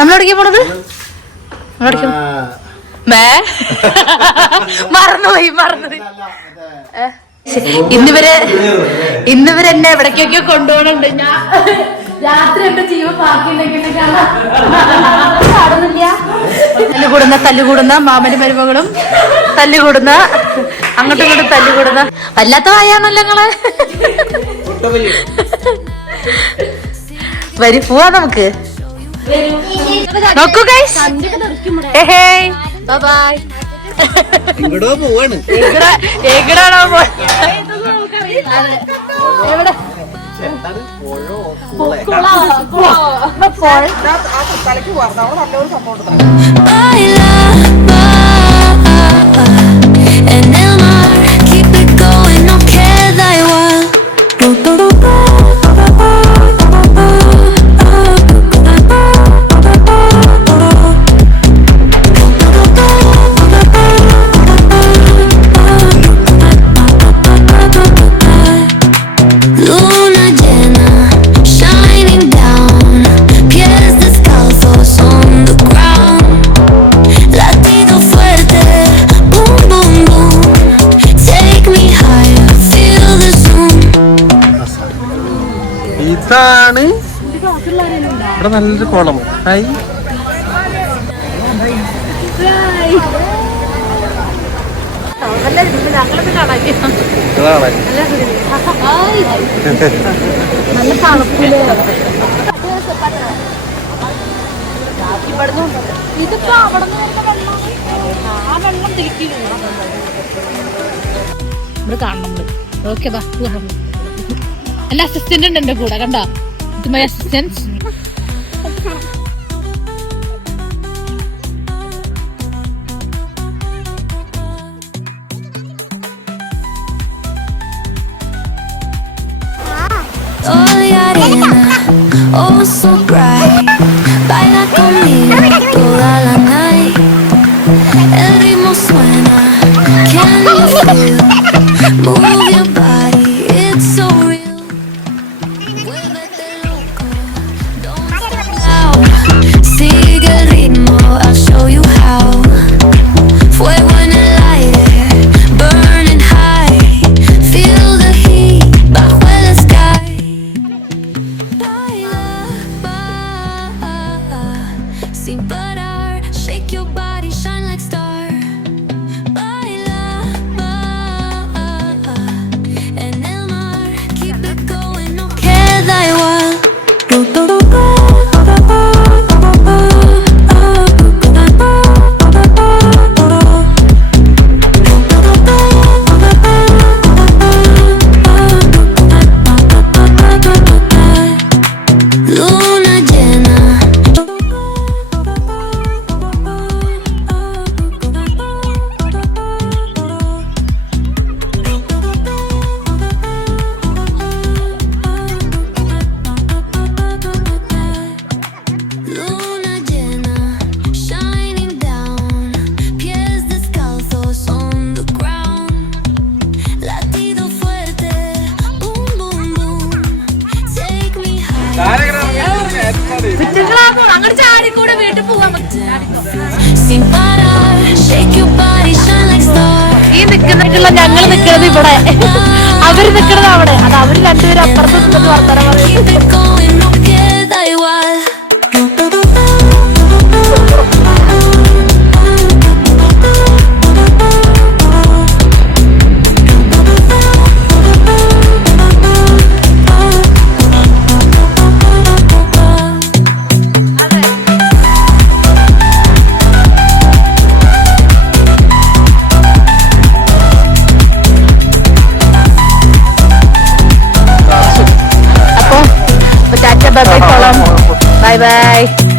നമ്മളെവിടേക്കാ പോണത്? നമ്മളെവിടേക്കാ മേ? മറന്നുപോയി മറന്നുപോയി. ഇന്നിവര് ഇന്നിവര് എന്നെ എവിടേക്കൊക്കെ കൊണ്ടുപോകണുണ്ട്. ഞാൻ രാത്രി എന്റെ ജീവൻ തല്ലുകൂടുന്ന തല്ലുകൂടുന്ന മാമനും മരുമകളും തല്ലുകൂടുന്ന അങ്ങോട്ടും ഇങ്ങോട്ടും തല്ലുകൂടുന്ന വല്ലാത്ത വായാണല്ലോ നിങ്ങൾ. വരി പോവാ നമുക്ക്. നോക്കൂ ഗൈസ് ബൈ പോവാണ്? എങ്ങടാണോ എവിടെ? En ഇതാണ് ഇവിടെ നല്ലൊരു കുളം. ഹായ്. ഇതിപ്പോ അവിടെ നിന്ന് വരുന്ന വെള്ളം ആ വെള്ളം തിരിക്കില്ല. നമ്മൾ കാണണം ഓക്കെ ബാ. എന്റെ അസിസ്റ്റന്റ് ഉണ്ട് എന്റെ കൂടെ കണ്ടോ? ഇത് my assistant Oh, so bright. todo അങ്ങോട്ട് ചാടിക്കൂടെ വീട്ടിൽ പോവാൻ. ഈ നിക്കുന്നിട്ടുള്ള ഞങ്ങൾ നിക്കുന്നത് ഇവിടെ. അവർ നിക്കുന്നത് അവിടെ. അത് അവർ രണ്ടുപേരും അപ്പുറത്ത് നിന്നിട്ട് വർത്തമാനം പറയും bye bye, bye, bye.